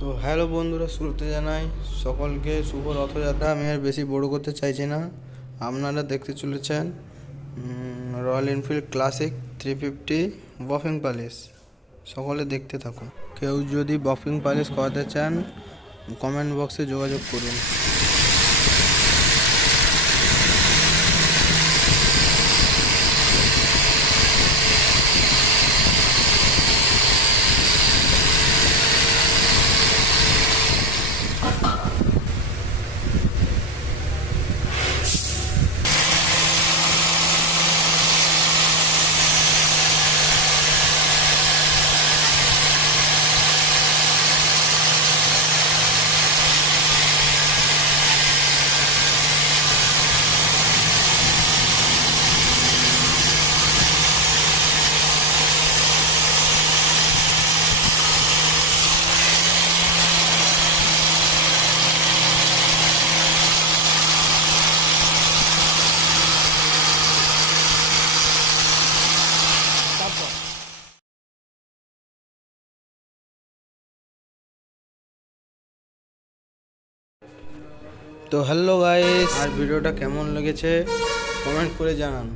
তো হ্যালো বন্ধুরা, শুরুতে জানাই সকলকে শুভ রথযাত্রা। আমি আর বেশি বড় করতে চাইছি না। আপনারা দেখতে চলেছেন রয়্যাল এনফিল্ড ক্লাসিক 350 বফিং পালিশ। সকলে দেখতে থাকুন। কেউ যদি বফিং পালিশ করাতে চান কমেন্ট বক্সে যোগাযোগ করুন। তো হ্যালো গাইস, আর ভিডিওটা কেমন লেগেছে কমেন্ট করে জানান।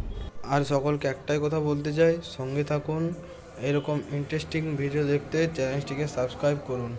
আর সকলকে একটাই কথা বলতে চাই, সঙ্গে থাকুন। এরকম ইন্টারেস্টিং ভিডিও দেখতে চ্যানেলটিকে সাবস্ক্রাইব করুন।